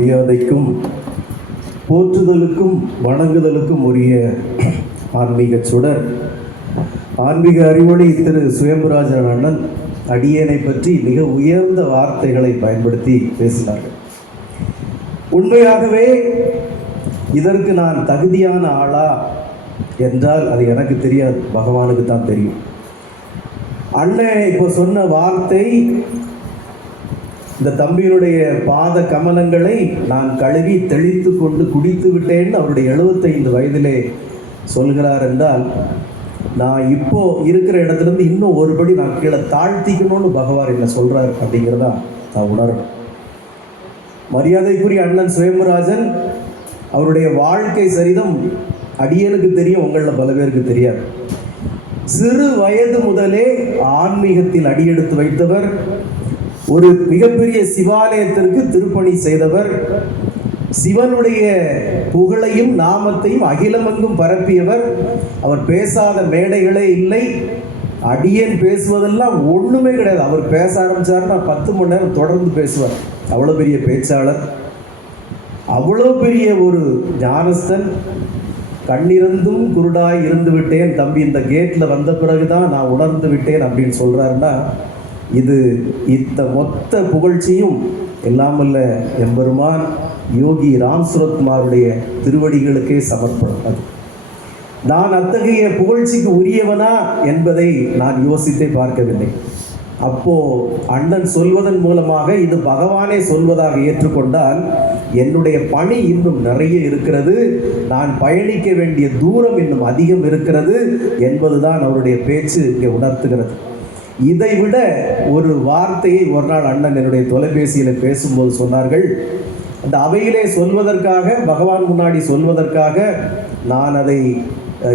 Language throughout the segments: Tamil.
மரியாதைக்கும் போற்றுதலுக்கும் வணங்குதலுக்கும் உரிய ஆன்மீக சுடர் ஆன்மீக அறிவொளி திரு சுயம்புராஜன் அண்ணன் அடியேனை பற்றி மிக உயர்ந்த வார்த்தைகளை பயன்படுத்தி பேசினார்கள். உண்மையாகவே இதற்கு நான் தகுதியான ஆளா என்றால் அது எனக்கு தெரியாது, பகவானுக்கு தான் தெரியும். அண்ணன் இப்போ சொன்ன வார்த்தை, இந்த தம்பியினுடைய பாத கமலங்களை நான் கழுவி தெளித்து கொண்டு குடித்து விட்டேன்னு அவருடைய 75 வயதிலே சொல்கிறார் என்றால், நான் இப்போ இருக்கிற இடத்துலேருந்து இன்னும் ஒருபடி நான் கீழே தாழ்த்திக்கணும்னு பகவான் என்ன சொல்கிறார் அப்படிங்கிறதா நான் உணர்றேன். மரியாதைக்குரிய அண்ணன் சுயம்புராஜன் அவருடைய வாழ்க்கை சரிதம் அடியனுக்கு தெரியும், உங்களில் பல பேருக்கு தெரியாது. சிறு வயது முதலே ஆன்மீகத்தில் அடியெடுத்து வைத்தவர், ஒரு மிகப்பெரிய சிவாலயத்திற்கு திருப்பணி செய்தவர், சிவனுடைய புகழையும் நாமத்தையும் அகிலமெங்கும் பரப்பியவர். அவர் பேசாத மேடைகளே இல்லை. அடியேன் பேசுவதெல்லாம் ஒன்றுமே கிடையாது. அவர் பேச ஆரம்பித்தார்னா 10 மணி நேரம் தொடர்ந்து பேசுவார். அவ்வளோ பெரிய பேச்சாளர், அவ்வளோ பெரிய ஒரு ஞானஸ்தன். கண்ணிருந்தும் குருடாய் இருந்து விட்டேன் தம்பி, இந்த கேட்டில் வந்த பிறகு தான் நான் உணர்ந்து விட்டேன் அப்படின்னு சொல்கிறாருன்னா, இது இந்த மொத்த புகழ்ச்சியும் எல்லாமல்ல எம்பெருமான் யோகி ராம் சுரத்குமாருடைய திருவடிகளுக்கே சமர்ப்பணம். நான் அத்தகைய புகழ்ச்சிக்கு உரியவனா என்பதை நான் யோசித்தே பார்க்கவில்லை. அப்போ அண்ணன் சொல்வதன் மூலமாக இது பகவானே சொல்வதாக ஏற்றுக்கொண்டால் என்னுடைய பணி இன்னும் நிறைய இருக்கிறது, நான் பயணிக்க வேண்டிய தூரம் இன்னும் அதிகம் இருக்கிறது என்பதுதான் அவருடைய பேச்சு இங்கே உணர்த்துகிறது. இதைவிட ஒரு வார்த்தையை ஒரு நாள் அண்ணன் என்னுடைய தொலைபேசியில் பேசும்போது சொன்னார்கள். அந்த அவையிலே சொல்வதற்காக, பகவான் முன்னாடி சொல்வதற்காக நான் அதை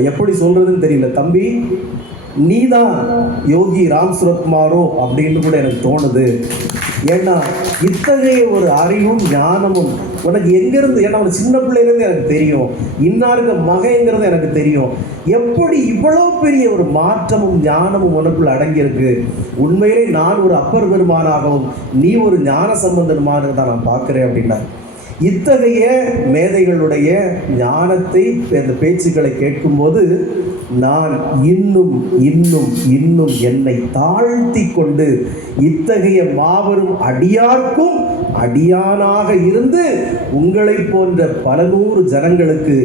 எப்படி சொல்றதுன்னு தெரியல. தம்பி, நீதான் யோகி ராம் சுரத்குமாரோ அப்படின்னு கூட எனக்கு தோணுது. ஏன்னா இத்தகைய ஒரு அறிவும் ஞானமும் உனக்கு எங்கேருந்து, ஏன்னா ஒரு சின்ன பிள்ளையிலேருந்து எனக்கு தெரியும், இன்னாருக்க மகைங்கிறது எனக்கு தெரியும். எப்படி இவ்வளோ பெரிய ஒரு மாற்றமும் ஞானமும் உனக்குள் அடங்கியிருக்கு. உண்மையிலே நான் ஒரு அப்பர் பெருமானாகவும் நீ ஒரு ஞான சம்பந்தமாக தான் நான் பார்க்குறேன் அப்படின்னா. இத்தகைய மேதைகளுடைய ஞானத்தை, அந்த பேச்சுக்களை கேட்கும்போது நான் இன்னும் இன்னும் இன்னும் என்னை தாழ்த்தி கொண்டு இத்தகைய மாபெரும் அடியார்க்கும் அடியானாக இருந்து உங்களை போன்ற பல நூறு ஜனங்களுக்கு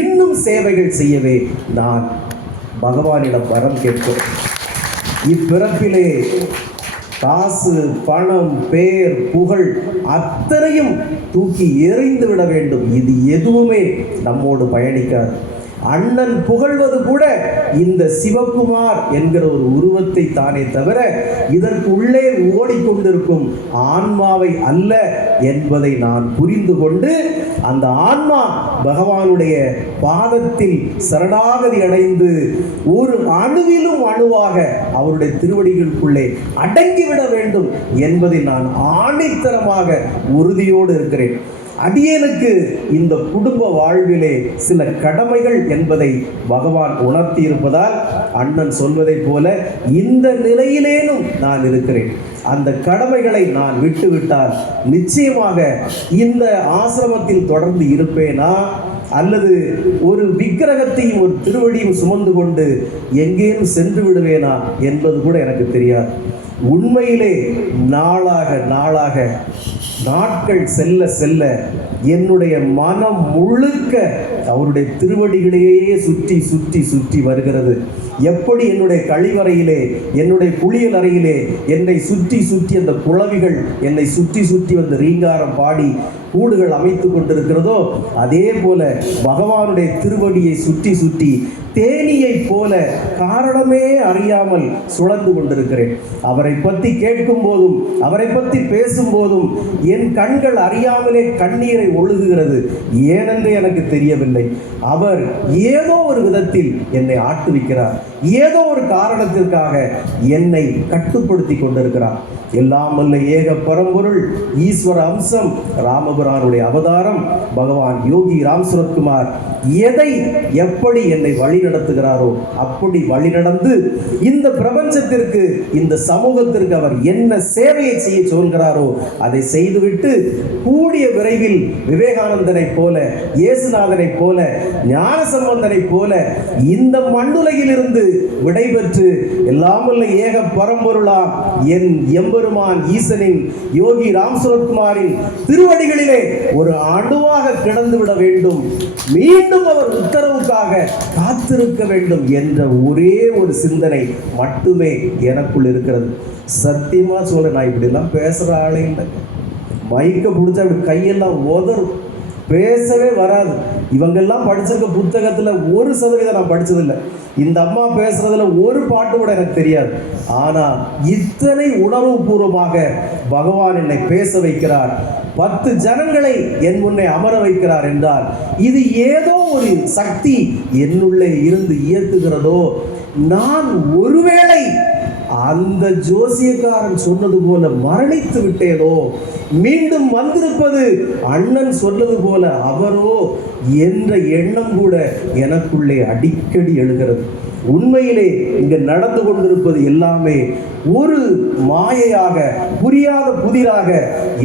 இன்னும் சேவைகள் செய்யவே நான் பகவானிடம் வரம் கேட்கிறேன். இப்பிறப்பிலே காசு, பணம், பேர், புகழ் அத்தனையும் தூக்கி எறிந்து விட வேண்டும். இது எதுவுமே நம்மோடு பயணிக்காது. அண்ணன் புகழ்வது கூட இந்த சிவகுமார் என்கிற ஒரு உருவத்தை தானே தவிர இதற்கு உள்ளே ஓடிக்கொண்டிருக்கும் ஆன்மாவை அல்ல என்பதை நான் புரிந்து கொண்டு அந்த ஆன்மா பகவானுடைய பாதத்தில் சரணாகதி அடைந்து ஒரு அணுவிலும் அணுவாக அவருடைய திருவடிகளுக்குள்ளே அடங்கிவிட வேண்டும் என்பதில் நான் ஆணித்தரமாக உறுதியோடு இருக்கிறேன். அடியேனுக்கு இந்த குடும்ப வாழ்விலே சில கடமைகள் என்பதை பகவான் உணர்த்தி இருப்பதால் அண்ணன் சொல்வதைப் போல இந்த நிலையிலேனும் நான் இருக்கிறேன். அந்த கடமைகளை நான் விட்டுவிட்டால் நிச்சயமாக இந்த ஆசிரமத்தில் தொடர்ந்து இருப்பேனா அல்லது ஒரு விக்கிரகத்தையும் ஒரு திருவடியும் சுமந்து கொண்டு எங்கேயும் சென்று விடுவேனா என்பது கூட எனக்கு தெரியாது. உண்மையிலே நாளாக நாளாக நாட்கள் செல்ல செல்ல என்னுடைய மனம் முழுக்க அவருடைய திருவடிகளையே சுற்றி சுற்றி சுற்றி வருகிறது. எப்படி என்னுடைய கழிவறையிலே, என்னுடைய குளியல் அறையிலே என்னை சுற்றி சுற்றி அந்த குளவிகள் என்னை சுற்றி சுற்றி வந்து ரீங்காரம் பாடி கூடுகள் அமைத்து கொண்டிருக்கிறதோ, அதே போல பகவானுடைய திருவடியை சுற்றி சுற்றி தேனியை போல காரணமே அறியாமல் சுழந்து கொண்டிருக்கிறேன். அவரை பற்றி கேட்கும் போதும் அவரை பற்றி பேசும்போதும் என் கண்கள் அறியாமலே கண்ணீரை ஒழுகுகிறது. ஏனென்று எனக்கு தெரியவில்லை. அவர் ஏதோ ஒரு விதத்தில் என்னை ஆட்டுவிக்கிறார். ஏதோ ஒரு காரணத்திற்காக என்னை கட்டுப்படுத்தி கொண்டிருக்கிறார். எல்லாம் வல்ல ஏக பரம்பொருள் ஈஸ்வர அம்சம் ராமபிரானுடைய அவதாரம் பகவான் யோகி ராம் சுரத்குமார் எதை எப்படி என்னை வழி நடத்துகிறாரோ அப்படி வழி நடந்து இந்த பிரபஞ்சத்திற்கு, இந்த சமூகத்திற்கு அவர் என்ன சேவையை செய்ய சொல்கிறாரோ அதை செய்துவிட்டு கூடிய விரைவில் விவேகானந்தனை போல, இயேசுநாதனை போல, ஞானசம்பந்தனை போல இந்த மண்ணுலகில் இருந்து விடைபெற்று எல்லாம் வல்ல ஏக பரம்பொருளாம் என் எம்பெருமான் ஈசனின் யோகி ராம் சுரத்குமாரின் திருவடிகளிலே ஒரு அணுவாக கிடந்து விட வேண்டும், மீண்டும் அவர் உத்தரவுக்காக காத்திருக்க வேண்டும் என்ற ஒரே ஒரு சிந்தனை மட்டுமே எனக்குள் இருக்கிறது. சத்தியமா சொல்ல, நான் இப்படி எல்லாம் பேசுற ஆளே இல்லை. மைக்க பிடிச்ச அப்படி கையெல்லாம் உதறும், பேசவே வராது. இவங்கெல்லாம் படிச்சிருக்க புத்தகத்துல 1% நான் படிச்சதில்லை. இந்த அம்மா பேசுறதுல ஒரு பாட்டு கூட எனக்கு தெரியாது. ஆனா இத்தனை உணர்வுபூர்வமாக பகவான் என்னை பேச வைக்கிறார், 10 ஜனங்களை என் முன்னே அமர வைக்கிறார் என்றால் இது ஏதோ ஒரு சக்தி என்னுள்ளே இருந்து இயக்குகிறதோ, நான் ஒருவேளை அந்த ஜோசியக்காரன் சொன்னது போல மரணித்து விட்டேனோ, மீண்டும் வந்திருப்பது அண்ணன் சொன்னது போல அவரோ என்ற எண்ணம் கூட எனக்குள்ளே அடிக்கடி எழுகிறது. உண்மையிலே இங்கு நடந்து கொண்டிருப்பது எல்லாமே ஒரு மாயையாக, புரியாத புதிராக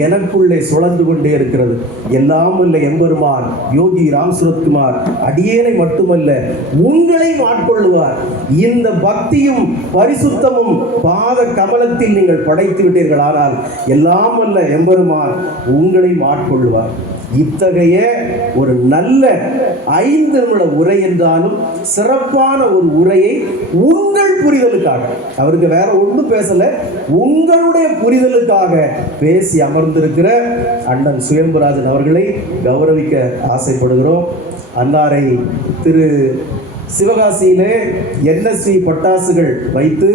எனக்குள்ளே சுழந்து கொண்டே இருக்கிறது. எல்லாம் வல்ல எம்பெருமான் யோகி ராம் சுரத்குமார் அடியேனை மட்டுமல்ல உங்களையும் ஆட்கொள்ளுவார். இந்த பக்தியும் பரிசுத்தமும் பாத கமலத்தில் நீங்கள் படைத்து விட்டீர்கள். ஆனால் எல்லாம் வல்ல எம்பெருமான் உங்களையும் ஆட்கொள்ளுவார். இத்தகைய ஒரு நல்ல 5 நிமிட உரை என்றாலும் சிறப்பான ஒரு உரையை உங்கள் புரிதலுக்காக, அவருக்கு வேற ஒன்றும் பேசல, உங்களுடைய புரிதலுக்காக பேசி அமர்ந்திருக்கிற அண்ணன் சுயம்புராஜன் அவர்களை கௌரவிக்க ஆசைப்படுகிறோம். அன்னாரை திரு சிவகாசியிலே NSV பட்டாசுகள் வைத்து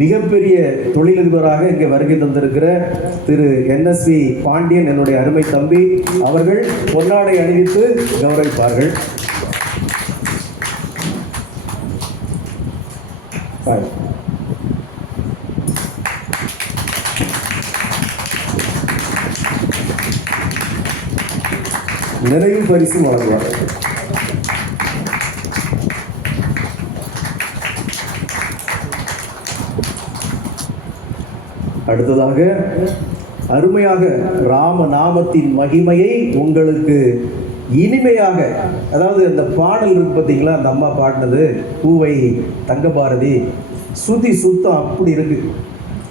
மிகப்பெரிய தொழிலதிபராக இங்கே வருகை தந்திருக்கிற திரு NSV பாண்டியன், என்னுடைய அருமை தம்பி, அவர்கள் பொன்னாடை அணிவித்து கௌரவிப்பார்கள். நிறைவு பரிசு வழங்குவார்கள். அடுத்ததாக அருமையாக ராம நாமத்தின் மகிமையை உங்களுக்கு இனிமையாக, அதாவது அந்த பாடல் இருக்கு பார்த்தீங்களா, அந்த அம்மா பாடினது பூவை தங்கபாரதி, சுதி சுத்தம் அப்படி இருக்கு.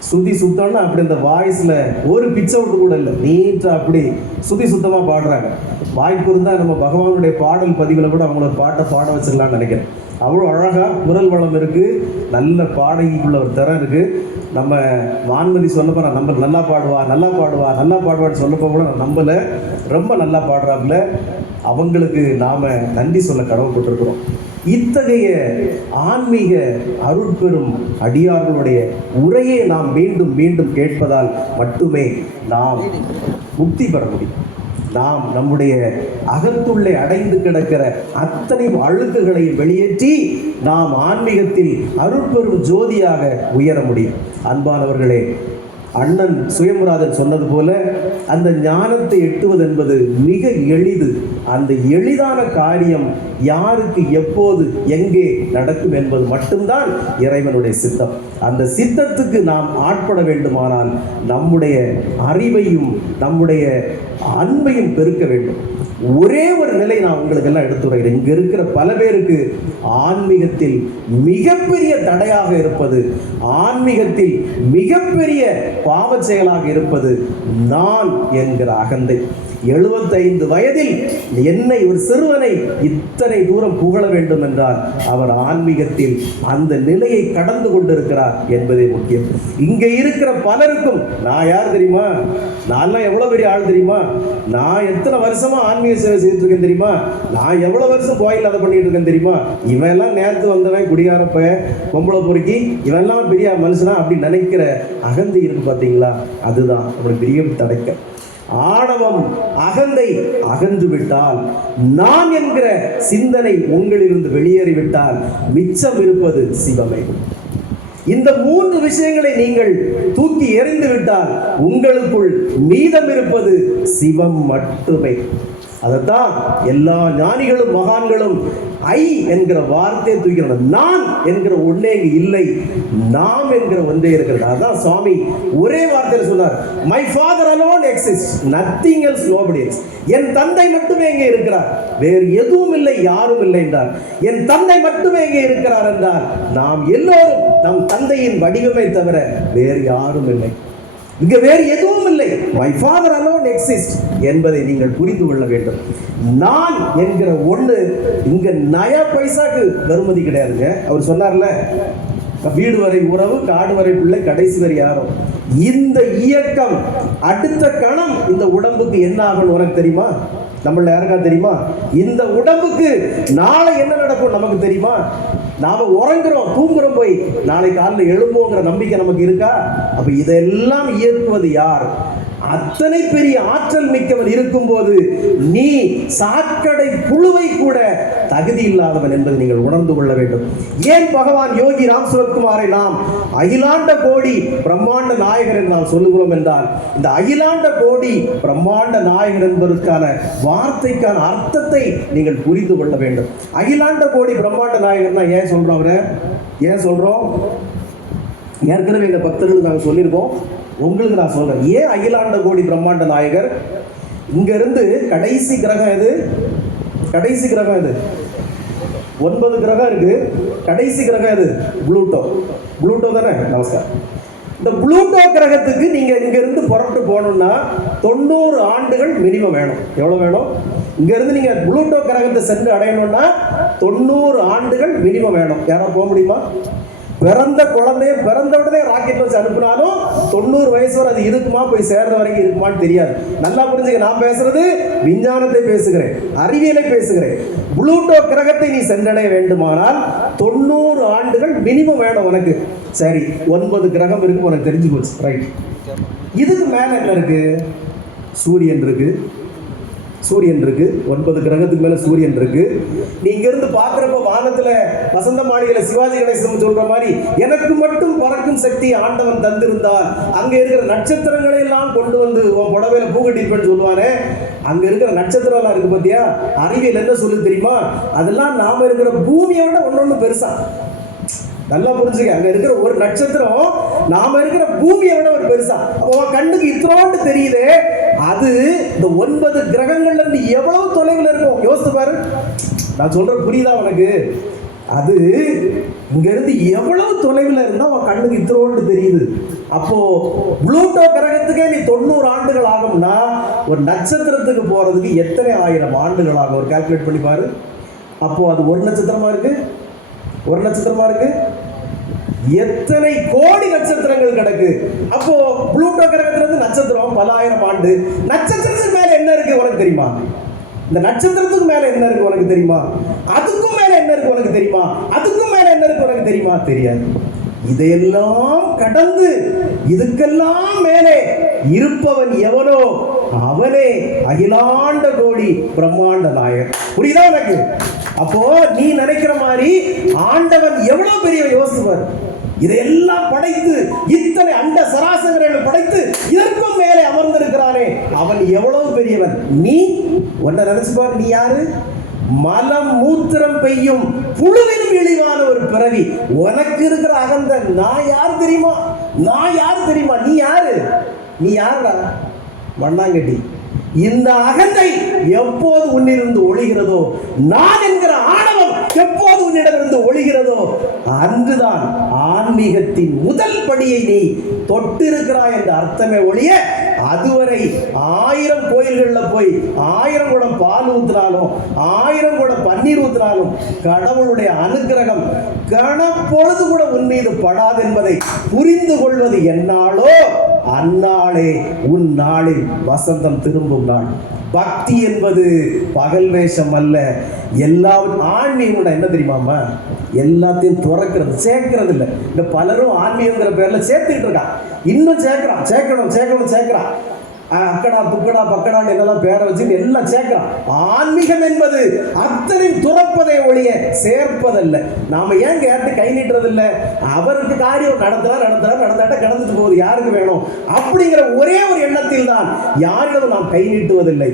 சுதி சுத்தம்னா அப்படி அந்த வாய்ஸில் ஒரு பிச் அவுட் கூட இல்லை, நீட்டாக அப்படி சுதி சுத்தமாக பாடுறாங்க. வாய்ப்பு இருந்தால் நம்ம பகவானுடைய பாடல் பதிவில் கூட அவங்கள பாட்டை பாட வச்சிடலான்னு நினைக்கிறேன். அவ்வளோ அழகாக குரல் வளம் இருக்குது, நல்ல பாடகிக்குள்ள ஒரு திறம் இருக்குது. நம்ம வான்மதி சொல்லப்போ நான் நம்ம நல்லா பாடுவான்னு சொல்லப்போ கூட நான் நம்பலை, ரொம்ப நல்லா பாடுறாப்புல. அவங்களுக்கு நாம் நன்றி சொல்ல கடமைப்பட்டிருக்கிறோம். இத்தகைய ஆன்மீக அருட்பெரும் அடியார்களுடைய உரையை நாம் மீண்டும் மீண்டும் கேட்பதால் மட்டுமே நாம் முக்தி பெற முடியும். நாம் நம்முடைய அகத்துள்ளே அடைந்து கிடக்கிற அத்தனை அழுக்குகளை வெளியேற்றி நாம் ஆன்மீகத்தில் அருட்பெரும் ஜோதியாக உயர முடியும். அன்பானவர்களே, அண்ணன் சுயம்புராஜன் சொன்னது போல அந்த ஞானத்தை எட்டுவது என்பது மிக எளிது. அந்த எளிதான காரியம் யாருக்கு எப்போது எங்கே நடக்கும் என்பது மட்டும்தான் இறைவனுடைய சித்தம். அந்த சித்தத்துக்கு நாம் ஆட்பட வேண்டுமானால் நம்முடைய அறிவையும் நம்முடைய அன்பையும் பெருக்க வேண்டும். ஒரே ஒரு நிலை நான் உங்களுக்கு எல்லாம் எடுத்துரைக்கிறேன். இங்க இருக்கிற பல பேருக்கு ஆன்மீகத்தில் மிகப்பெரிய தடையாக இருப்பது, ஆன்மீகத்தில் மிகப்பெரிய பாவ செயலாக இருப்பது நான் என்கிற அகந்தை. 75 வயதில் என்னை ஒரு சிறுவனை இத்தனை தூரம் புகழ வேண்டும் என்றால் அவர் ஆன்மீகத்தில் அந்த நிலையை கடந்து கொண்டிருக்கிறார் என்பதே முக்கியம். இங்கே இருக்கிற பலருக்கும் நான் யார் தெரியுமா, நான்லாம் எவ்வளோ பெரிய ஆள் தெரியுமா, நான் எத்தனை வருஷமா ஆன்மீக சேவை செய்துட்டு இருக்கேன் தெரியுமா, நான் எவ்வளோ வருஷம் கோயில் அதை பண்ணிட்டு இருக்கேன் தெரியுமா, இவன் எல்லாம் நேரத்து வந்தவன் குடியாரப்ப பொம்பளை பொறுக்கி இவெல்லாம் பெரிய மனுஷனா அப்படி நினைக்கிற அகந்தை இருக்கு பார்த்தீங்களா, அதுதான் நம்மளுக்கு பெரிய தடைக்க. ஆணவம், அகந்தை அகன்று விட்டால், நான் என்கிற சிந்தனை உங்களிலிருந்து வெளியேறிவிட்டால் மிச்சம் இருப்பது சிவமே. இந்த 3 விஷயங்களை நீங்கள் தூக்கி எறிந்து விட்டால் உங்களுக்குள் மீதம் இருப்பது சிவம் மட்டுமே. அதைத்தான் எல்லா ஞானிகளும் மகான்களும் ஐ என்கிற வார்த்தையை தூக்கிறாங்க. நான் என்கிற ஒன்றே இங்கு இல்லை, நாம் என்கிற ஒன்றே இருக்கிறது. அதான் சுவாமி ஒரே வார்த்தையில் சொன்னார், my father alone exist, nothing else, nobody else. என் தந்தை மட்டுமே இங்கே இருக்கிறார், வேறு எதுவும் இல்லை, யாரும் இல்லை என்றார். என் தந்தை மட்டுமே இங்கே இருக்கிறார் என்றால் நாம் எல்லோரும் நம் தந்தையின் வடிவமே தவிர வேறு யாரும் இல்லை, இங்க வேறு எதுவும் இல்லை. மை ஃபாதர் அலோன் எக்ஸிஸ்ட் என்பதை நீங்கள் புரிந்து கொள்ள வேண்டும். நான் என்கிற ஒண்ணு இங்க நயா பைசாக்கு கருமதி கிடையாதுங்க. அவர் சொன்னார்ல, வீடு வரை உறவு, காடு வரை பிள்ளை, கடைசி வரை யாரும். இந்த இயக்கம் அடுத்த கணம் இந்த உடம்புக்கு என்ன ஆகும் உனக்கு தெரியுமா? நம்மள யாருக்கா தெரியுமா? இந்த உடம்புக்கு நாளை என்ன நடக்கும் நமக்கு தெரியுமா? நாம உறங்குறோம், தூங்குறோம், போய் நாளை காலையில் எழும்போங்கிற நம்பிக்கை நமக்கு இருக்கா? அப்ப இதெல்லாம் இயக்குவது யார்? அத்தனை பெரிய ஆற்றல் மிக்கவன் இருக்கும்போது நீ சாக்கடை புழுவை கூட தகுதி இல்லாதவன் என்பதை நீங்கள் உணர்ந்து கொள்ள வேண்டும். ஏன் பகவான் யோகி ராம் சுரத்குமாரை நாம் அகிலாண்ட கோடி பிரம்மாண்ட நாயகர் என்று நாம் சொல்லுகிறோம் என்றால், இந்த அகிலாண்ட கோடி பிரம்மாண்ட நாயகர் என்பதற்கான வார்த்தைக்கான அர்த்தத்தை நீங்கள் புரிந்து கொள்ள வேண்டும். அகிலாண்ட கோடி பிரம்மாண்ட நாயகர்னா ஏன் சொல்றோம்? அவரை ஏன் சொல்றோம்? ஏற்கனவே எங்க பக்தர்களுக்கு நாங்கள் சொல்லியிருக்கோம், உங்களுக்கு நான் சொல்றேன். ஏன் அகிலாண்ட கோடி பிரம்மாண்ட நாயகர்? இங்க இருந்து கடைசி கிரகம் எது? கடைசி கிரகம் எது? 9 கிரகம் இருக்கு. கடைசி கிரகம் எது? புளூட்டோ. புளூட்டோ தானே? நமஸ்கார். இந்த புளூட்டோ கிரகத்துக்கு நீங்க இங்க இருந்து புறப்பட்டு போகணும்னா 90 ஆண்டுகள் மினிமம் வேணும். எவ்வளவு வேணும்? இங்க இருந்து நீங்க புளூட்டோ கிரகத்தை சென்று அடையணும்னா 90 ஆண்டுகள் மினிமம் வேணும். யாராவது போக முடியுமா? பிறந்த குழந்தைய பிறந்த உடனே ராக்கெட்ல வச்சு அனுப்பினாலும் 90 வயசு வரை அது இருக்குமா, போய் சேர்ற வரைக்கும் இருக்குமான்னு தெரியாது. நல்லா புரிஞ்சுக்க, நான் பேசுறது விஞ்ஞானத்தை பேசுகிறேன், அறிவியலை பேசுகிறேன். புளூட்டோ கிரகத்தை நீ சென்றடைய வேண்டுமானால் 90 ஆண்டுகள் மினிமம் வேணும் உனக்கு. சரி, 9 கிரகம் இருக்கு, உனக்கு தெரிஞ்சு போச்சு, ரைட். இதுக்கு மேல என்ன இருக்கு? சூரியன் இருக்கு. சூரியன் இருக்கு. 9 கிரகத்துக்கு மேல சூரியன் இருக்கு. நீ இங்க இருந்து பாக்குறப்ப வானத்துல வசந்த மாளிகையில சிவாஜி கணேசன் சொல்ற மாதிரி எனக்கு மட்டும் பறக்கும் சக்தி ஆண்டவன் தந்திருந்தால் அங்க இருக்கிற நட்சத்திரங்களை எல்லாம் கொண்டு வந்து உன் புடவையில பூகட்டிப்பேன்னு சொல்லுவானே, அங்க இருக்கிற நட்சத்திரம் எல்லாம் இருக்கு பாத்தியா? அறிவியல் என்ன சொல்லு தெரியுமா? அதெல்லாம் நாம இருக்கிற பூமியை விட ஒன்னொன்னு பெருசா. நல்லா புரிஞ்சுக்க, அங்க இருக்கிற ஒரு நட்சத்திரம் நாம இருக்கிற பூமியை விட ஒரு பெருசா. அப்போ கண்ணுக்கு இத்தனோண்டு தெரியுதே, அது இந்த 9 கிரகங்கள்ல இருந்து எவ்வளவு தொலைவில் இருக்கும் யோசித்து பாரு. நான் சொல்ற புரியுதா உனக்கு? அது இங்க இருந்து எவ்வளவு தொலைவில் இருந்தா உன் கண்ணுக்கு இத்தனோண்டு தெரியுது. அப்போ புளூட்டோ கிரகத்துக்கே நீ 90 ஆண்டுகள் ஆகும்னா ஒரு நட்சத்திரத்துக்கு போறதுக்கு எத்தனை ஆயிரம் ஆண்டுகள் ஆகும்? ஒரு கால்குலேட் பண்ணி பாரு. அப்போ அது ஒரு நட்சத்திரமா இருக்கு, ஒரு நட்சத்திரமா இருக்கு, எத்தனை கோடி நட்சத்திரங்கள் கிடக்கு. அப்போ புளூட்டோ கிரகத்துல இருந்து நட்சத்திரம் பல ஆயிரம் ஆண்டு. நட்சத்திரத்துக்கு மேல என்ன இருக்கு உனக்கு தெரியுமா? இந்த நட்சத்திரத்துக்கு மேல என்ன இருக்கு உனக்கு தெரியுமா? அதுக்கும் மேல என்ன இருக்கு உனக்கு தெரியுமா? அதுக்கும் மேல என்ன இருக்கு உனக்கு தெரியுமா? தெரியாது. இதையெல்லாம் கடந்து இதுக்கெல்லாம் மேலே இருப்பவன் எவனோ அவனே அகிலாண்ட கோடி பிரம்மாண்ட நாயகர். புரியுதா உனக்கு? அப்போ நீ நினைக்கிற மாதிரி ஆண்டவன் எவ்வளவு பெரிய யோசிப்பார். இதையெல்லாம் படைத்து இத்தனை அண்ட சராசரங்களை படைத்து இதற்கும் மேலே அமர்ந்திருக்கிறானே, அவன் எவ்வளவு பெரியவன். நீ ஒன்ன நினைச்சு பாரு, நீ யாரு? மலம் மூத்திரம் பெய்யும் புழுவிலும் இழிவான ஒரு பிறவி. உனக்கு இருக்கிற அகந்த நான் யார் தெரியுமா? நான் யார் தெரியுமா? நீ யாரு? நீ யாருடா? மண்ணாங்கட்டி. இந்த அகந்தை எப்போது உன்னிலிருந்து ஒளிகிறதோ, நான் என்கிற ஆணவம் எப்போது உன்னிடமிருந்து ஒளிகிறதோ, அன்றுதான் ஆன்மீகத்தின் முதல் படியை நீ தொட்டிருக்கிறாய் என்ற அர்த்தமே ஒழிய, அதுவரை 1000 கோயில்கள்ல போய் 1000 குடம் பால் ஊத்தினாலும் 1000 குடம் பன்னீர் ஊத்தினாலும் கடவுளுடைய அனுக்கிரகம் கணப்பொழுது கூட உன் மீது படாது என்பதை புரிந்து கொள்வது என்னாலோ அந்நாளே உன் நாளில் வசந்தம் திரும்பும் நாள். பக்தி என்பது பகல் வேஷம் அல்ல. எல்லாரும் ஆன்மீகம் என்ன தெரியுமாமா? எல்லாத்தையும் துறக்கிறது, சேர்க்கிறது இல்லை. இந்த பலரும் ஆன்மீகங்கிற பேர்ல சேர்த்துக்கிட்டு இருக்கான். இன்னும் சேர்க்கிறான், சேர்க்கணும் சேர்க்கணும் சேர்க்கிறான். அக்கடா புக்கடா பக்கடான்னு என்னெல்லாம் பேரை வச்சு எல்லாம் சேர்க்கிறான். ஆன்மீகம் என்பது அத்தனை துறப்பதை ஒழிய சேர்ப்பதல்ல. நாம ஏன் கேட்டு கை நீட்டுறது இல்லை? அவருக்கு காரியம் நடந்தாட்ட கடந்துட்டு போகுது, யாருக்கு வேணும் அப்படிங்கிற ஒரே ஒரு எண்ணத்தில் தான் யாரிடம் நாம் கை நீட்டுவதில்லை.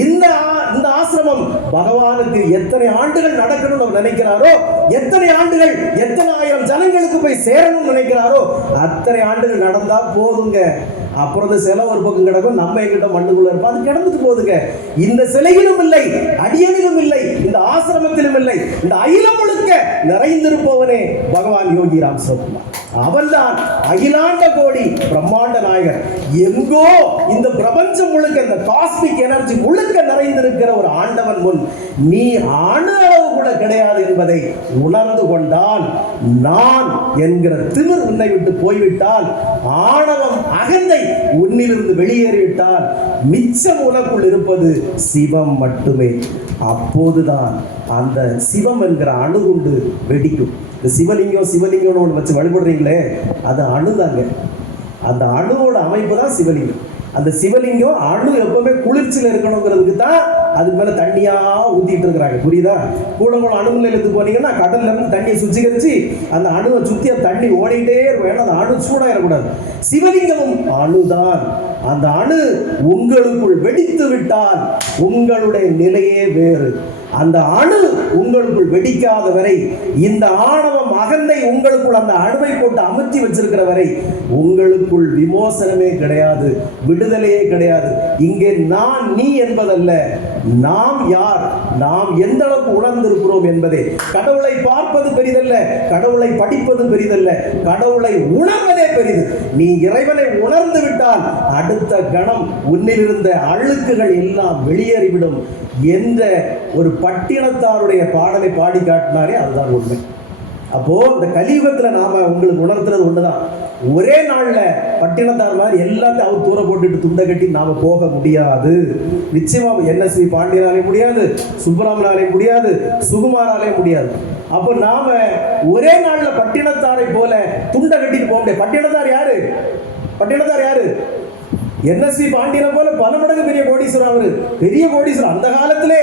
இந்த ஆசிரமம் பகவானுக்கு எத்தனை ஆண்டுகள் நடக்கணும்னு நினைக்கிறாரோ, எத்தனை ஆண்டுகள் எத்தனை ஆயிரம் ஜனங்களுக்கு போய் சேரணும்னு நினைக்கிறாரோ அத்தனை ஆண்டுகள் நடந்தா போதுங்க. அப்புறம் இந்த சிலை ஒரு பக்கம் கிடக்கும், நம்ம எங்கிட்ட மண்ணுக்குள்ள இருப்போம், அது கிடந்துட்டு போகுதுங்க. இந்த சிலையிலும் இல்லை, அடியனிலும் இல்லை, இந்த ஆசிரமத்திலும் இல்லை, இந்த அகிலம் முழுக்க நிறைந்திருப்பவனே பகவான் யோகி ராம் சிவகுமார். அவன்தான் அகிலாண்ட கோடி பிரம்மாண்ட நாயகர். எங்கோ இந்த பிரபஞ்சம் முழுக்க, இந்த காஸ்மிக் எனர்ஜி முழுக்க நிறைந்திருக்கிற ஒரு ஆண்டவன் முன் நீ அணு அளவு கூட கிடையாது என்பதை உணர்ந்து கொண்டால், நான் என்கிற திமிர் உன்னை விட்டு போய்விட்டால், ஆணவம் அகந்தை உன்னிலிருந்து வெளியேறிவிட்டால், மிச்சம் உனக்குள் இருப்பது சிவம் மட்டுமே. அப்போதுதான் அந்த சிவம் என்கிற அணுகுண்டு வெடிக்கும். இந்த சிவலிங்கம் ஒன்று வச்சு வழிபடுறீங்களே, அது அணுதாங்க. அந்த அணுவோட அமைப்பு தான் சிவலிங்கம். அந்த சிவலிங்கம் அணு எப்பவுமே குளிர்ச்சியில் இருக்கணுங்கிறதுக்கு தான் அதுக்கு மேலே தண்ணியா ஊத்திட்டு இருக்கிறாங்க. புரியுதா? கூட அணு நிலையத்துக்கு போனீங்கன்னா கடல்ல இருந்து தண்ணியை சுத்திகரிச்சு அந்த அணுவை சுத்தி தண்ணி ஓடிட்டே இருக்கும். அந்த அணு சூடாயிடக்கூடாது. சிவலிங்கமும் அணுதான். அந்த அணு உங்களுக்குள் வெடித்து விட்டால் உங்களுடைய நிலையே வேறு. அந்த அணு உங்களுக்குள் வெடிக்காத வரை, இந்த ஆணவம் அகந்தை உங்களுக்குள் அந்த அணுவை போட்டு அமுத்தி வச்சிருக்கிற வரை உங்களுக்குள் விமோசனமே கிடையாது, விடுதலையே கிடையாது. இங்கே நான் நீ என்பதல்ல, நாம் யார், நாம் எந்த அளவுக்கு உணர்ந்திருக்கிறோம் என்பதே. கடவுளை பார்ப்பது பெரிதல்ல, கடவுளை படிப்பது பெரிதல்ல, கடவுளை உணர்வதே பெரிது. நீ இறைவனை உணர்ந்து விட்டால் அடுத்த கணம் உன்னிலிருந்த அழுக்குகள் எல்லாம் வெளியேறிவிடும் என்ற ஒரு பட்டினத்தாருடைய பாடலை பாடி காட்டினாரே, அதுதான் உண்மை. அப்போ இந்த கலியுகத்துல நாம உங்களுக்கு உணர்த்துறது ஒண்ணுதான். ஒரே நாள்ல பட்டினத்தார் மாதிரி எல்லாத்தையும் அவர் தூர போட்டுட்டு துண்டை கட்டி நாம போக முடியாது. நிச்சயமா NSV பாண்டியனாலே முடியாது, சுப்பராமனாலே முடியாது, சுகுமாராலே முடியாது. அப்போ நாம ஒரே நாள்ல பட்டினத்தாரை போல துண்டை கட்டிட்டு போக முடியாது. பட்டினத்தார் யாரு? NSV பாண்டியனை போல பல மடங்கு பெரிய கோடீஸ்வரன். அவரு பெரிய கோடீஸ்வரன். அந்த காலத்திலே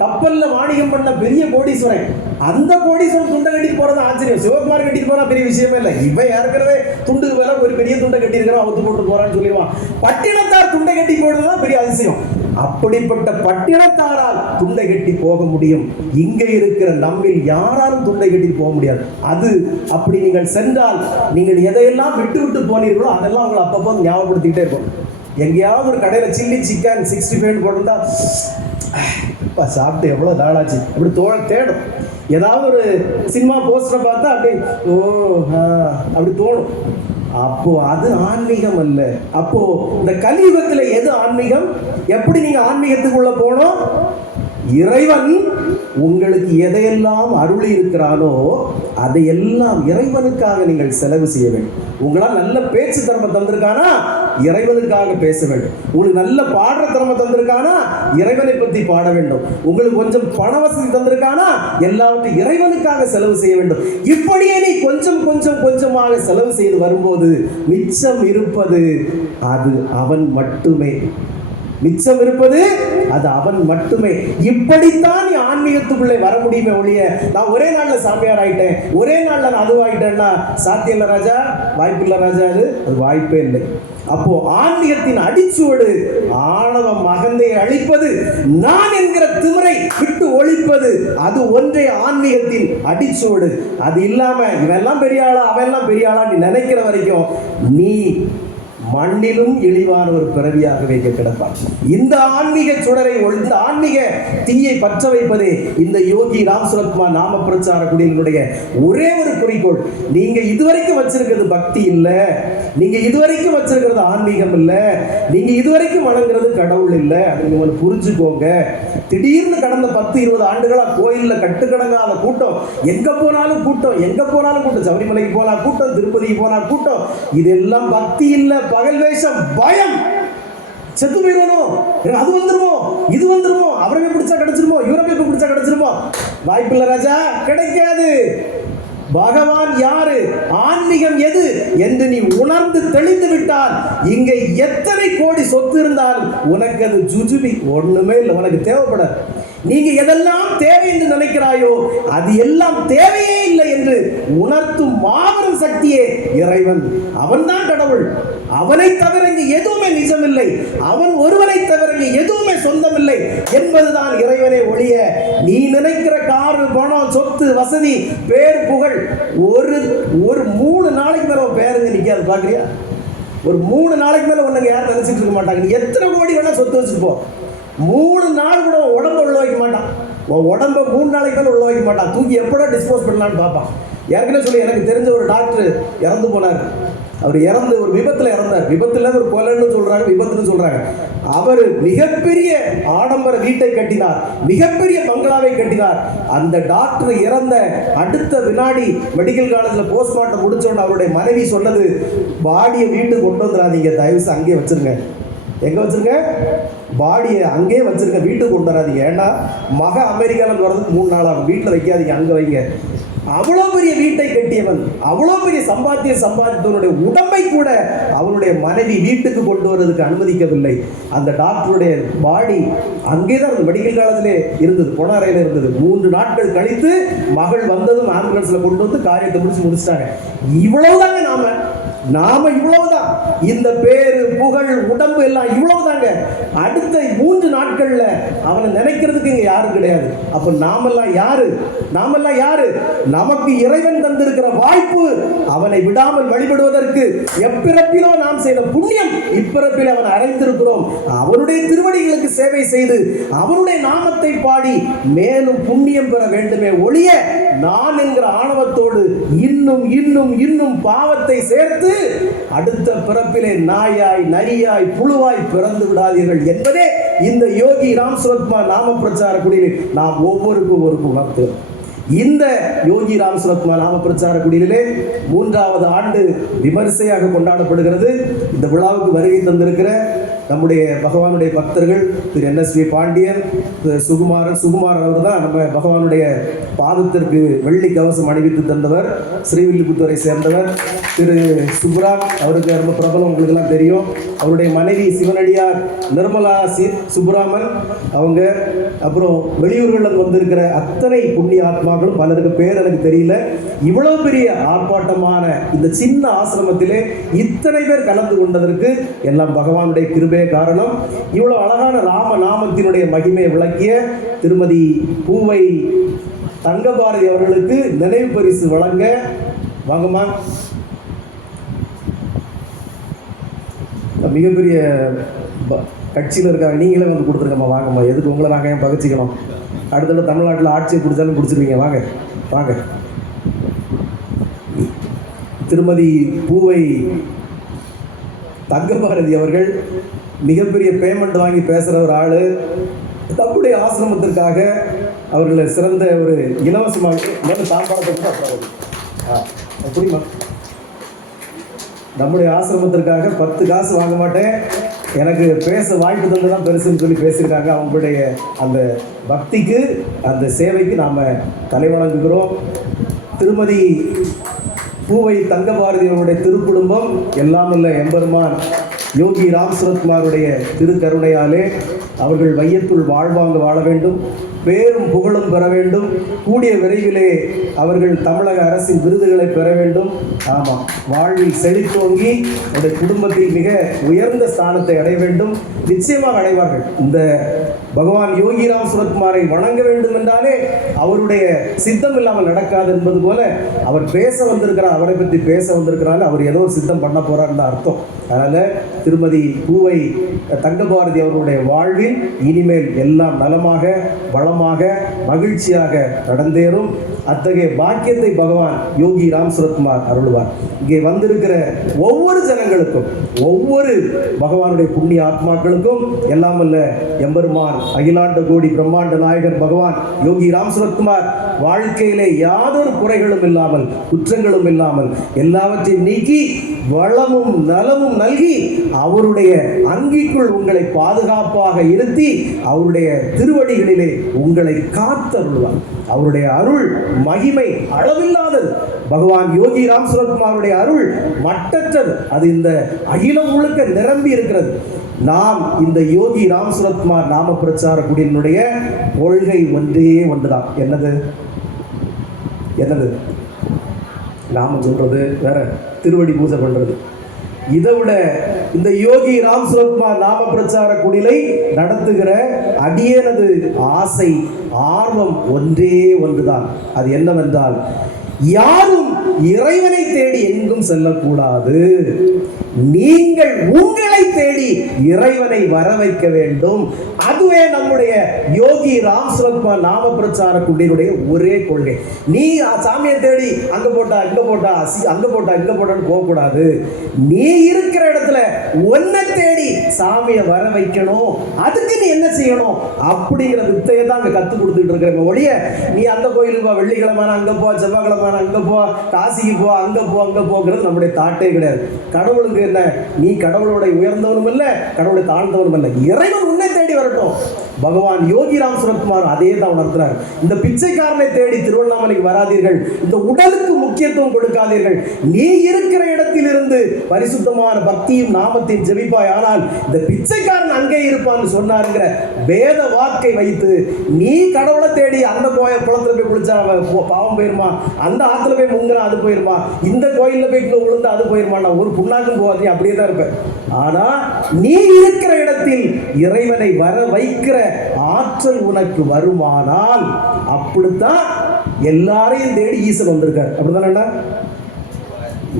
கப்பல்ல வாணிகம் பண்ண பெரிய கோடீஸ்வரன். அந்த கோடீஸ்வரன் துண்டை கட்டிட்டு போறது ஆச்சரியம். சிவகுமார் கட்டிட்டு போனா பெரிய விஷயமே இல்லை. இவன் ஏற்கனவே துண்டுக்கு மேல ஒரு பெரிய துண்டை கட்டி இருக்கிறான், அவுத்து போட்டு போறான்னு சொல்லிடுவான். பட்டினத்தார் துண்டை கட்டி போடுறதுதான் பெரிய அதிசயம். அப்படிப்பட்ட பட்டினத்தாரால் துண்டை கட்டி போக முடியும். இங்க இருக்கிற நம்மில் யாராலும் துண்டை கட்டி போக முடியாது. அது அப்படி நீங்கள் சென்றால், நீங்கள் எதையெல்லாம் விட்டு விட்டு போனீர்களோ அதெல்லாம் உங்களை அப்பப்போ ஞாபகப்படுத்திக்கிட்டே இருக்கும். எங்கேயாவது ஒரு கடையில் சில்லி சிக்கன் 65 போட்டிருந்தா, சாப்பிட்டு எவ்வளோ நாளாச்சு அப்படி தேடும். ஏதாவது ஒரு சினிமா போஸ்டரை பார்த்தா அப்படி அப்படி தோணும். அப்போ அது ஆன்மீகம் அல்ல. அப்போ இந்த கலியுகத்துல எது ஆன்மீகம்? எப்படி நீங்க ஆன்மீகத்துக்குள்ள போனோம்? இறைவன் உங்களுக்கு எதையெல்லாம் அருளி இருக்கிறானோ அதையெல்லாம் இறைவனுக்காக நீங்கள் செலவு செய்ய வேண்டும். உங்களால் நல்ல பேச்சு திறமை தந்திருக்கானா, இறைவனுக்காக பேச வேண்டும். உங்களுக்கு நல்ல பாடுற திறமை தந்திருக்கானா, இறைவனை பற்றி பாட வேண்டும். உங்களுக்கு கொஞ்சம் பண வசதி தந்திருக்கானா, எல்லாவற்றையும் இறைவனுக்காக செலவு செய்ய வேண்டும். இப்படியே நீ கொஞ்சம் கொஞ்சம் கொஞ்சமாக செலவு செய்து வரும்போது மிச்சம் இருப்பது அது அவன் மட்டுமே. மிச்சம் இருப்பது அது அவன் மட்டுமே. இப்படித்தான் நீ ஆன்மீகத்துக்குள்ளே வர முடியுமே ஒழிய, நான் ஒரே நாள்ல சாமியார் ஆயிட்டேன், ஒரே நாள்ல நான் அதுவாயிட்டேன்னா சாத்தியம் இல்லை ராஜா, வாய்ப்பு இல்லை ராஜா. அது வாய்ப்பே இல்லை. அப்போ ஆன்மீகத்தின் அடிச்சுவடு ஆணவம் அகந்தையை அழிப்பது, நான் என்கிற திமிரை விட்டு ஒழிப்பது, அது ஒன்றே ஆன்மீகத்தின் அடிச்சுவடு. அது இல்லாம இவெல்லாம் பெரிய ஆளா அவெல்லாம் பெரிய ஆளா நீ நினைக்கிற வரைக்கும் நீ மண்ணிலும் இழிவான ஒரு பிறவியாக வைக்க கிடப்பார். இந்த ஆன்மீக சுடரை, இந்த ஆன்மீக தீயை பற்ற வைப்பதே இந்த யோகி ராம் சுரத்குமார் நாம பிரச்சார குடியினுடைய ஒரே ஒரு குறிக்கோள். நீங்க இதுவரைக்கும் வச்சிருக்கிறது பக்தி இல்ல, நீங்க இதுவரைக்கும் வச்சிருக்கிறது ஆன்மீகம் இல்ல, நீங்க இதுவரைக்கும் வணங்குறது கடவுள் இல்ல. அதை நீங்க புரிஞ்சுக்கோங்க. திடீர்னு கடந்த 10-20 ஆண்டுகளா கோயில்ல கட்டுக்கடங்காத கூட்டம், எங்க போனாலும் கூட்டம், எங்க போனாலும் கூட்டம். சபரிமலைக்கு போனா கூட்டம், திருப்பதிக்கு போனா கூட்டம். இதெல்லாம் பக்தி இல்ல, பகல் வேஷம், பயம். செத்து போயிடணும், அது வந்துருமோ, இது வந்துருமோ, அவரை பிடிச்சா கிடைச்சிருமோ, இவரை பிடிச்சா கிடைச்சிருமோ. வாய்ப்பு இல்லை ராஜா, கிடைக்காது. பகவான் யாரு, ஆன்மீகம் எது என்று நீ உணர்ந்து தெளிந்து விட்டால் இங்க எத்தனை கோடி சொத்து இருந்தாலும் உனக்கு அது ஜுஜுபி, ஒண்ணுமே இல்லை, உனக்கு தேவைப்படாது. நீங்க எதெல்லாம் தேவை என்று நினைக்கிறாயோ அது எல்லாம் தேவையே இல்லை என்று உணர்த்தும் மாபெரும் சக்தியே இறைவன். அவன்தான் கடவுள். அவனை தவிர இங்கு எதுவுமே நிஜமில்லை, அவன் ஒருவனை தவிர இங்கு எதுவுமே சொந்தமில்லை என்பதுதான் இறைவனை ஒழிய நீ நினைக்கிற காரு, பணம், சொத்து, வசதி, பேர், புகழ் ஒரு 3 நாளைக்கு மேல பேருங்க நிக்காது. பாக்குறியா? ஒரு 3 நாளைக்கு மேல உன்னை யாரும் நினைச்சிட்டு இருக்க மாட்டாங்க. நீ எத்தனை கோடி வேணா சொத்து வச்சுப்போ, 3 நாள் கூட உடம்பு உள்ள வைக்க மாட்டான். உடம்ப 3 நாளைக்கு மேல உள்ள வைக்க மாட்டான். தூக்கி எப்படா டிஸ்போஸ் பண்ணலான்னு பார்ப்பான். ஏற்கனவே சொல்லி எனக்கு தெரிஞ்ச ஒரு டாக்டர் இறந்து போனார். அவர் இறந்து ஒரு விபத்தில் இறந்தார். விபத்தில் ஒரு கொலைன்னு சொல்றாங்க, விபத்துன்னு சொல்றாங்க. அவர் மிகப்பெரிய ஆடம்பர வீட்டை கட்டினார், மிகப்பெரிய பங்களாவை கட்டினார். அந்த டாக்டர் இறந்த அடுத்த வினாடி மெடிக்கல் காலேஜில் போஸ்ட்மார்ட்டம் முடிச்சோன்னு அவருடைய மனைவி சொன்னது, பாடியை வீட்டுக்கு கொண்டு வந்துடாதீங்க, தயவுசு அங்கேயே வச்சிருங்க. எங்க வச்சிருக்க? பாடியை அங்கேயே வச்சிருக்க, வீட்டுக்கு கொண்டு வராதீங்க. ஏன்னா அமெரிக்காவில் வரதுக்கு 3 நாள் ஆகும், வீட்டில் வைக்காதீங்க, அங்கே வைங்க. அவ்வளோ பெரிய வீட்டை கட்டியவன், அவ்வளோ பெரிய சம்பாதித்தவனுடைய உடம்பை கூட அவனுடைய மனைவி வீட்டுக்கு கொண்டு வருவதற்கு அனுமதிக்கவில்லை. அந்த டாக்டருடைய பாடி அங்கேதான் அந்த மெடிக்கல் காலேஜிலே இருந்தது, பொனாரையில் இருந்தது. 3 நாட்கள் கழித்து மகள் வந்ததும் ஆம்புலன்ஸ்ல கொண்டு வந்து காரியத்தை முடிச்சிட்டாங்க. இவ்வளவுதாங்க நாம இவ்வளவுதான். இந்த பேரு, புகழ், உடம்பு எல்லாம் இவ்வளவுதாங்க. அடுத்த 3 நாட்கள்ல அவனை நினைக்கிறதுக்கு இங்க யாரும் கிடையாது. அப்ப நாமெல்லாம் யாரு? நமக்கு இறைவன் தந்திருக்கிற வாய்ப்பு, அவனை விடாமல் வழிபடுவதற்கு எப்பிறப்பிலோ நாம் செய்த புண்ணியம், இப்பிறப்பில் அவனை அடைந்திருக்கிறோம். அவனுடைய திருவடிகளுக்கு சேவை செய்து அவனுடைய நாமத்தை பாடி மேலும் புண்ணியம் பெற வேண்டுமே ஒழிய நான் என்கிற ஆணவத்தோடு இன்னும் பாவத்தை சேர்த்து அடுத்த பிறப்பிலே நாயாய், நரியாய், புழுவாய் பிறந்து விடாதீர்கள் என்பதே இந்த யோகி ராம் சுரத்குமார் நாம பிரச்சார குடியில் நாம் ஒவ்வொருக்கும் உணர்த்துகிறோம். இந்த யோகி ராம் சுரத்குமார் நாம பிரச்சார குடியிலே 3வது ஆண்டு விமரிசையாக கொண்டாடப்படுகிறது. இந்த விழாவுக்கு வருகை தந்திருக்கிற நம்முடைய பகவானுடைய பக்தர்கள் திரு NSV பாண்டியன், சுகுமாரன் அவர் தான் நம்ம பகவானுடைய பாதத்திற்கு வெள்ளி கவசம் அணிவித்து தந்தவர். ஸ்ரீவில்லிபுத்தூரை சேர்ந்தவர். திரு சுப்ராம், அவருக்கு ரொம்ப பிரபலம், உங்களுக்கு எல்லாம் தெரியும். அவருடைய மனைவி சிவனடியார் நிர்மலா சுப்ராமன் அவங்க. அப்புறம் வெளியூர்களில் வந்திருக்கிற அத்தனை புண்ணிய ஆத்மாக்களும், பலருக்கு பேர் எனக்கு தெரியல. இவ்வளவு பெரிய ஆர்ப்பாட்டமான இந்த சின்ன ஆசிரமத்திலே இத்தனை பேர் கலந்து கொண்டதற்கு எல்லாம் பகவானுடைய கிருபை காரணம். இவ்வளவு அழகான ராம நாமத்தினுடைய மகிமையை விளக்கிய திருமதி பூவை தங்கபாரதி அவர்களுக்கு நினைவு பரிசு வழங்க வாங்கம்மா. மிகப்பெரிய கட்சியில் இருக்காங்க, நீங்களே வந்து கொடுத்துருக்கம்மா, வாங்கம்மா. எதுக்கு உங்களை நாங்கள் ஏன் பகிச்சிக்கணும்? அடுத்த தமிழ்நாட்டில் ஆட்சியை பிடிச்சாலும் பிடிச்சிருவீங்க, வாங்க. திருமதி பூவை தங்கபாரதி அவர்கள் மிகப்பெரிய பேமெண்ட் வாங்கி பேசுகிற ஒரு ஆள். தம்முடைய ஆசிரமத்திற்காக அவர்களை சிறந்த ஒரு இலவசமாக சாப்பாடு புரியுமா? நம்முடைய ஆசிரமத்திற்காக 10 காசு வாங்க மாட்டேன், எனக்கு பேச வாய்ப்பு தந்து தான் பெருசுன்னு சொல்லி பேசியிருக்காங்க. அவங்களுடைய அந்த பக்திக்கு, அந்த சேவைக்கு நாம் தலைவணங்குகிறோம். திருமதி பூவை தங்கபாரதியவருடைய திருக்குடும்பம் எல்லாம் இல்ல எம்பெருமான் யோகி ராம் சுரத்குமாருடைய திருக்கருணையாலே அவர்கள் வையத்துள் வாழ்வாங்க வாழ வேண்டும், பேரும் புகழும் பெற வேண்டும். கூடிய விரைவிலே அவர்கள் தமிழக அரசின் விருதுகளை பெற வேண்டும். ஆமாம், வாழ்வில் செழித்தோங்கி அவருடைய குடும்பத்தில் மிக உயர்ந்த ஸ்தானத்தை அடைய வேண்டும். நிச்சயமாக அடைவார்கள். இந்த பகவான் யோகி ராம் சுரத்குமாரை வணங்க வேண்டும் என்றாலே அவருடைய சித்தம் இல்லாமல் நடக்காது என்பது போல அவர் பேச வந்திருக்கிறார், அவரை பற்றி பேச வந்திருக்கிறாங்க, அவர் ஏதோ ஒரு சித்தம் பண்ண போறாருன்னு அர்த்தம். அதனால திருமதி பூவை தங்கபாரதி அவர்களுடைய வாழ்வில் இனிமேல் எல்லாம் நலமாக, வளமாக, மகிழ்ச்சியாக நடந்தேறும். அத்தகைய பாக்கியத்தை பகவான் யோகி ராம் சுரத்குமார் அருள்வார். இங்கே வந்திருக்கிற ஒவ்வொரு ஜனங்களுக்கும், ஒவ்வொரு பகவானுடைய புண்ணிய ஆத்மாக்களுக்கும் எல்லாம் அல்ல எம்பெருமான் அகிலாண்ட கோடி பிரம்மாண்ட நாயகர் பகவான் யோகி ராம் சுரத்குமார் வாழ்க்கையிலே யாதொரு குறைகளும் இல்லாமல், குற்றங்களும் இல்லாமல் எல்லாவற்றையும் நீக்கி வளமும் நலமும் நல்கி அவருடைய அங்கிக்குள் உங்களை பாதுகாப்பாக இருத்தி அவருடைய திருவடிகளிலே உங்களை காத்தருள்வார். அவருடைய அருள் மகிமை அளவில்லாதது. பகவான் யோகி ராம் சுரத்குமாருடைய அருள் மட்டற்றது. அது இந்த அகிலம் முழுக்க நிரம்பி இருக்கிறது. நாம் இந்த யோகி ராம் சுரத்குமார் நாம பிரச்சார குடியினுடைய கொள்கை ஒன்றே ஒன்றுதான். என்னது? நாம சொல்றது வேற, திருவடி பூஜை பண்றது. இதை விட இந்த யோகி ராம் சுரத்குமார் நாம பிரச்சார குடிலை நடத்துகிற அடியனது ஆசை, ஆர்வம் ஒன்றே ஒன்றுதான். அது என்னவென்றால், யாரும் இறைவனை தேடி எங்கும் செல்லக்கூடாது. நீங்கள் உங்களை தேடி இறைவனை வர வைக்க வேண்டும். அதுவே நம்முடைய யோகி ராம் சுரத்குமார் நாம பிரச்சார குடியினுடைய ஒரே கொள்கை. நீ சாமியை தேடி அங்க போட்டா இங்க போட்டா, அங்க போட்டா இங்க போட்டான்னு போகக்கூடாது. நீ இருக்கிற இடத்துல ஒன்னை தேடி சாமியை வர வைக்கணும். அதுக்கு நீ என்ன செய்யணும் அப்படிங்கிற வித்தையை தான் அங்க கத்து கொடுத்துட்டு இருக்கிற ஒழிய, நீ அந்த கோயிலுக்கு போ, வெள்ளிக்கிழமை அங்க போ, செவ்வாய்க்கிழமை அங்க போ, காசிக்கு போ, அங்க போங்கிறது நம்முடைய தாட்டே கிடையாது. கடவுளுக்கு என்ன, நீ கடவுளோட உயர்ந்தவனும் இல்ல, கடவுளை தாழ்ந்தவனும் இல்ல. இறைவன் உன்னை தேடி வரட்டும். பகவான் யோகி ராம் சுரத்குமார் அதே தான் உணர்த்துறார். இந்த பிச்சைக்காரனை தேடி திருவண்ணாமலைக்கு வராதீர்கள். இந்த உடலுக்கு முக்கியத்துவம் கொடுக்காதீர்கள். நீ இருக்கிற இடத்தில் இருந்து பரிசுத்தமான பக்தியும் நாமத்தையும் ஜெபிப்பாய். ஆனால் இந்த பிச்சைக்காரன் அங்கே இருப்பான்னு சொன்னாருங்கிற வேத வாக்கை வைத்து நீ கடவுளை தேடி அந்த கோயில் குளத்துல போய் குளிச்சா பாவம் போயிருமா, அந்த ஆத்துல போய் முங்குறா அது போயிருமா, இந்த கோயில்ல போய் விழுந்தா அது போயிருமா, நான் ஒரு புண்ணாக்கும் போவாதீங்க, அப்படியே தான் இருப்பேன். ஆனா நீ இருக்கிற இடத்தில் இறைவனை வர வைக்கிற ஆற்றல் உனக்கு வருமானால், அப்படித்தான் எல்லாரையும் தேடி ஈசன் வந்திருக்கார். அப்படித்தானே?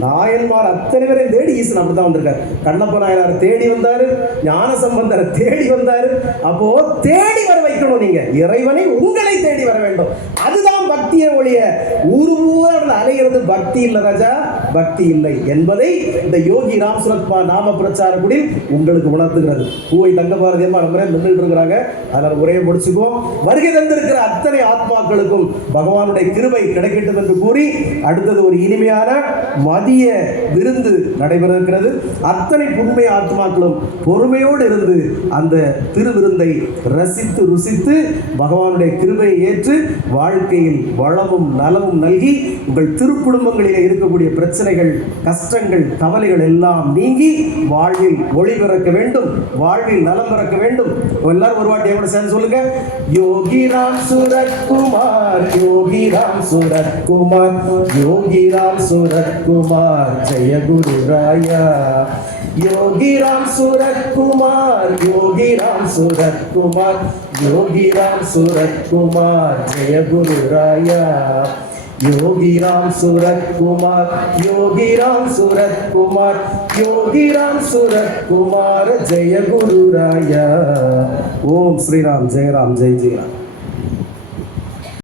நாயன்மார் அத்தனை பேரையும் தேடி ஈசன் அப்படித்தான் வந்திருக்காரு. கண்ணப்ப நாயனார் தேடி வந்தாரு, ஞான சம்பந்தரை தேடி வந்தாரு. அப்போ தேடி வர வைக்கணும். நீங்க இறைவனை உங்களை தேடி வர வேண்டும். அதுதான் பக்தியை ஒழிய ஊரு ஊரா அலைகிறது பக்தி இல்லை ராஜா, பக்தி இல்லை என்பதை இந்த யோகி ராம் சுரத்குமார் நாம பிரச்சார குடி உங்களுக்கு உணர்த்துகிறது. பூவை தங்க பாரதியம்மா நம்ம நின்றுட்டு இருக்கிறாங்க. அதனால் உரையை முடிச்சுக்குவோம். வருகை தந்திருக்கிற அத்தனை ஆத்மாக்களுக்கும் பகவானுடைய கிருபை கிடைக்கட்டும் என்று கூறி, அடுத்தது ஒரு இனிமையான மதிய விருந்து நடைபெற இருக்கிறது. அத்தனை புண்மை ஆத்மாக்களும் பொறுமையோடு இருந்து அந்த திருவிருந்தை ரசித்து ருசித்து பகவானுடைய கிருபையை ஏற்று வாழ்க்கையில் வளமும் நலமும் நல்கி உங்கள் திருக்குடும்பங்களிலே இருக்கக்கூடிய பிரச்சனைகள், கஷ்டங்கள், கவலைகள் எல்லாம் நீங்கி வாழ்வில் ஒளி பிறக்க வேண்டும், வாழ்வில் நலம் பிறக்க வேண்டும். எல்லாரும் ஒரு வாட்டி எவ்வளவு சேர்ந்து சொல்லுங்க. யோகி ராம் சுரத்குமார், யோகி ராம் சுரத்குமார், யோகி ராம் சுரத்குமார், ஜெய குரு ராயா. யோகி ராம் சுரத்குமார், யோகி ராம் சுரத்குமார், யோகி ராம் சுரத்குமார், ஜெய குரு ராயா. யோகி ராம் சுரத்குமார், யோகி ராம் சுரத்குமார், யோகி ராம் சுரத்குமார், ஜெய குரு ராயா. ஓம் ஸ்ரீராம், ஜெயராம், ஜெய் ஜெயராம்.